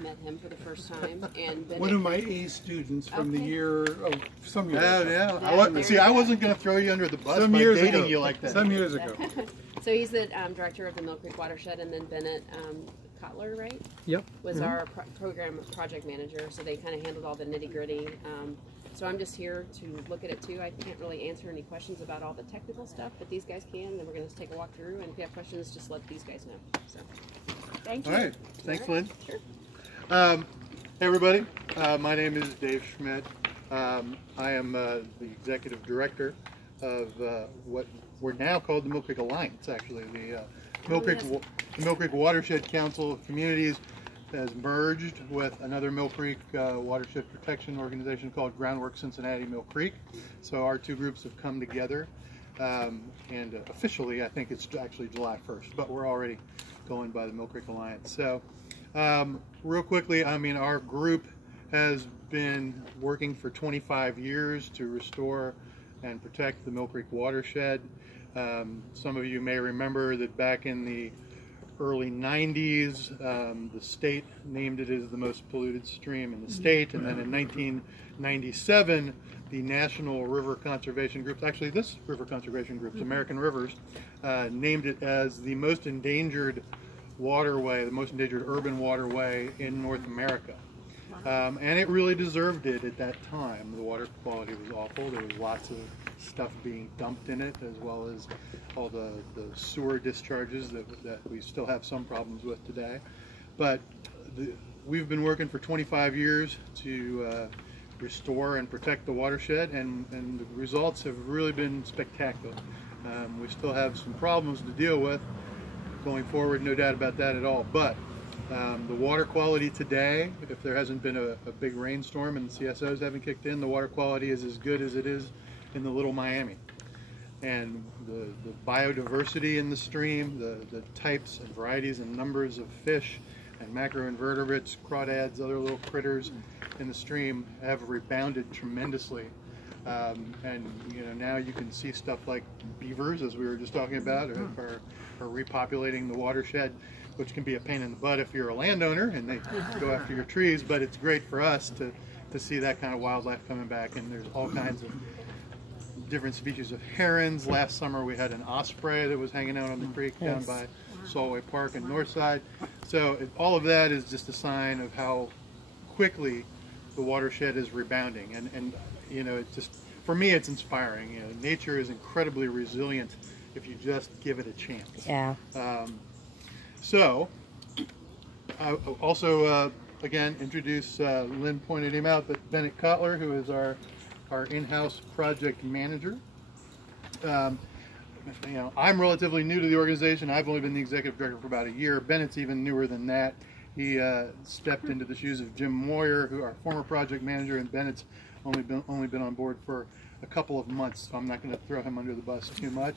just met him for the first time. And Bennett, one of my A students from the year of some years ago. Yeah. I wasn't going to throw you under the bus Some by years dating ago. you like that. Some years ago. So he's the director of the Mill Creek Watershed, and then Bennett Kotler, right? Yep. Was our program project manager, so they kind of handled all the nitty gritty. So I'm just here to look at it too. I can't really answer any questions about all the technical stuff, but these guys can. Then we're going to take a walk through, and if you have questions, just let these guys know. So, thank you. All right. Thanks, Lynn. Sure. Hey, everybody. My name is Dave Schmidt. I am the executive director of what we're now called the Mill Creek Alliance, actually. The Mill Creek Watershed Council of Communities has merged with another Mill Creek watershed protection organization called Groundwork Cincinnati Mill Creek. So our two groups have come together, and officially I think it's actually July 1st, but we're already going by the Mill Creek Alliance. So real quickly, I mean, our group has been working for 25 years to restore and protect the Mill Creek watershed. Some of you may remember that back in the early 90s, the state named it as the most polluted stream in the state, and then in 1997, the National River Conservation Group, actually this river conservation group, American Rivers, named it as the most endangered waterway, the most endangered urban waterway in North America. And it really deserved it at that time. The water quality was awful. There was lots of stuff being dumped in it, as well as all the sewer discharges that we still have some problems with today. But we've been working for 25 years to restore and protect the watershed, and the results have really been spectacular. We still have some problems to deal with going forward, no doubt about that at all. But the water quality today, if there hasn't been a big rainstorm and the CSOs haven't kicked in, the water quality is as good as it is in the Little Miami. And the biodiversity in the stream, the types and varieties and numbers of fish and macroinvertebrates, crawdads, other little critters in the stream have rebounded tremendously. And you know, now you can see stuff like beavers, as we were just talking about, are repopulating the watershed, which can be a pain in the butt if you're a landowner and they go after your trees, but it's great for us to see that kind of wildlife coming back. And there's all kinds of different species of herons. Last summer we had an osprey that was hanging out on the creek down by Solway Park and Northside. So all of that is just a sign of how quickly the watershed is rebounding. And you know, it's just, for me, it's inspiring. You know, nature is incredibly resilient if you just give it a chance. Yeah. So, I also, again, introduce, Lynn pointed him out, but Bennett Kotler, who is our in-house project manager. You know, I'm relatively new to the organization. I've only been the executive director for about a year. Bennett's even newer than that. He stepped into the shoes of Jim Moyer, who our former project manager, and Bennett's only been on board for a couple of months, so I'm not going to throw him under the bus too much.